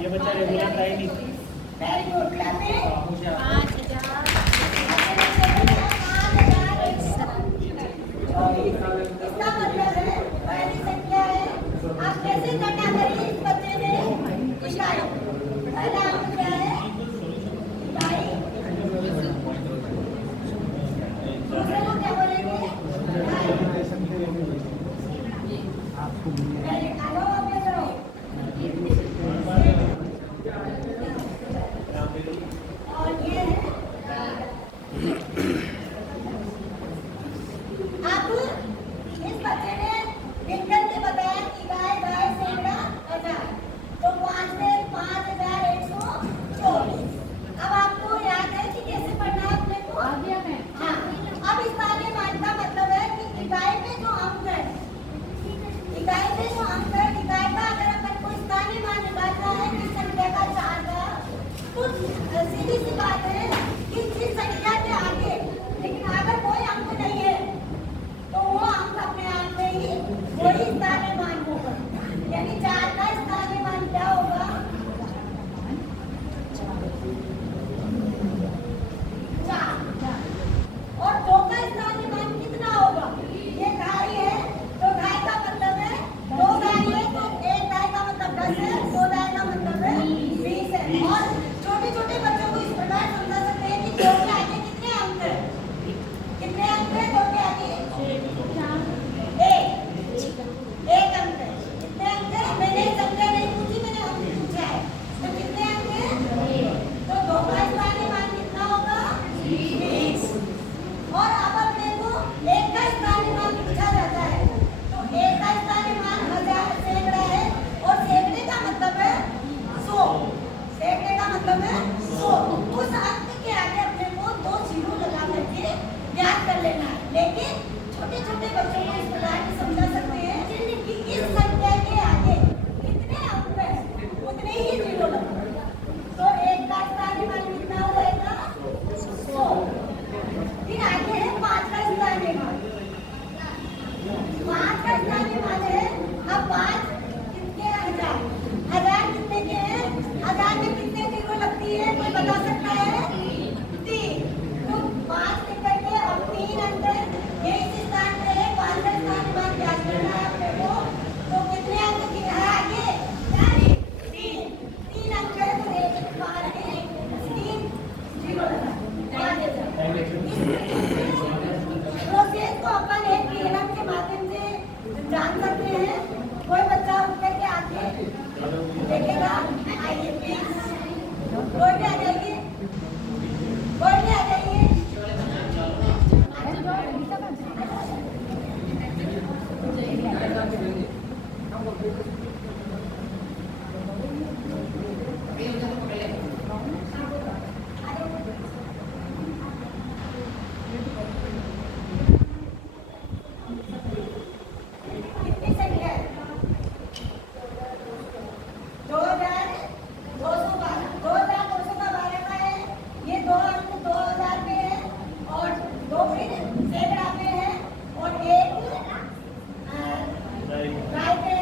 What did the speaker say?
ये बच्चा regular try नहीं। वेरी गुड क्लास में 5000 इसका मतलब है पहली संख्या है। आप कैसे गणना करिए इस बच्चे ने इकाई पहला अंक क्या है इकाई दूसरे को क्या बोलेंगे आगे वापस करो और ये है अब इस बच्चे ने गिनकर के बताया कि गाय गाय सैकड़ा हजार तो 5 से 5124। अब आपको याद है कि कैसे पढ़ना है अपने को हाँ अब इस स्थानीय मान का मतलब है कि इकाई में जो अंक है इकाई में जो अंक है इकाई का अगर अपन को स्थानीय मान निकालना है किस संख्या का 4 का तो सीधी सी बात है कि जिस संख्या के आगे लेकिन अगर कोई अंक नहीं है तो वो अंक अपने आप में ही वही स्थानीय मान होगा। यानी 4 का स्थानीय मान क्या होगा 4 और 2 का स्थानीय मान कितना होगा ये ढाई है तो ढाई का मतलब है 2 ढाई है तो 1 ढाई का मतलब 10 है 2 ढाई का मतलब है 20 है। और छोटे छोटे बच्चों को इस प्रकार समझा सकते हैं कि 2 के आगे कितने अंक है 2 के आगे एक अंक है। कितने अंक है मैंने संख्या नहीं पूछी मैंने अंक पूछा है तो कितने अंक है तो 2 का स्थानीय मान कितना होगा 20। और अब अपने को 1 का स्थानीय मान पूछा जाता है तो 1 का स्थानीय मान 1000 सैकड़ा है और सैकड़े का मतलब है 100 सैकड़े का मतलब है 100। उस अंक के आगे अपने को 2 जीरो लगा करके याद कर लेना है। लेकिन छोटे छोटे बच्चों को इस प्रकार की समझा सकते हैं कि इस संख्या के आगे कितने अंक है उतने ही जीरो लगेगा तो 1 का स्थानीय मान कितना हो जाएगा 100। फिर आगे है 5 का स्थानीय मान 5 का स्थानीय मान है अब 5 कितने 1000 कितने के हैं 1000 में कितने जीरो लगती है कोई बता सकता है 3 तो 5 टिकट के और 3 अंक है ये इस स्थान पे है 5 का स्थानीय मान याद करना है अपने को तो कितने अंक की है आगे 3 अंक है तो 1 5 के 3 जीरो लगा प्रोसेस को अपन एक प्रयोग के माध्यम से जान सकते हैं। कोई बच्चा उठ के आके देखेगा आइए प्लीज कोई भी